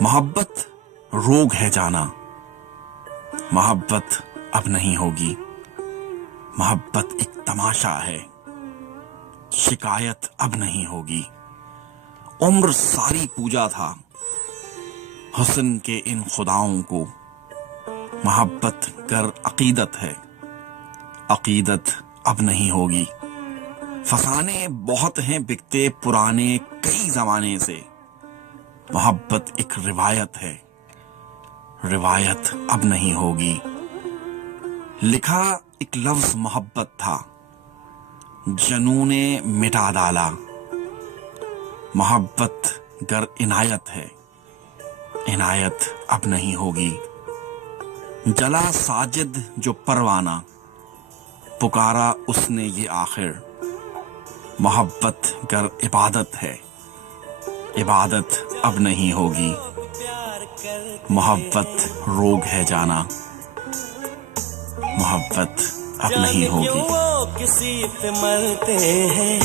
محبت روگ ہے جانا، محبت اب نہیں ہوگی، محبت ایک تماشا ہے، شکایت اب نہیں ہوگی۔ عمر ساری پوجا تھا حسن کے ان خداؤں کو، محبت گر عقیدت ہے، عقیدت اب نہیں ہوگی۔ فسانے بہت ہیں بکتے پرانے کئی زمانے سے، محبت ایک روایت ہے، روایت اب نہیں ہوگی۔ لکھا ایک لفظ محبت تھا، جنوں نے مٹا ڈالا، محبت گر عنایت ہے، عنایت اب نہیں ہوگی۔ جلا ساجد جو پروانہ، پکارا اس نے یہ آخر، محبت گر عبادت ہے، عبادت اب نہیں ہوگی۔ محبت روگ ہے جانا، محبت اب نہیں ہوگی۔ کسی پہ مرتے ہیں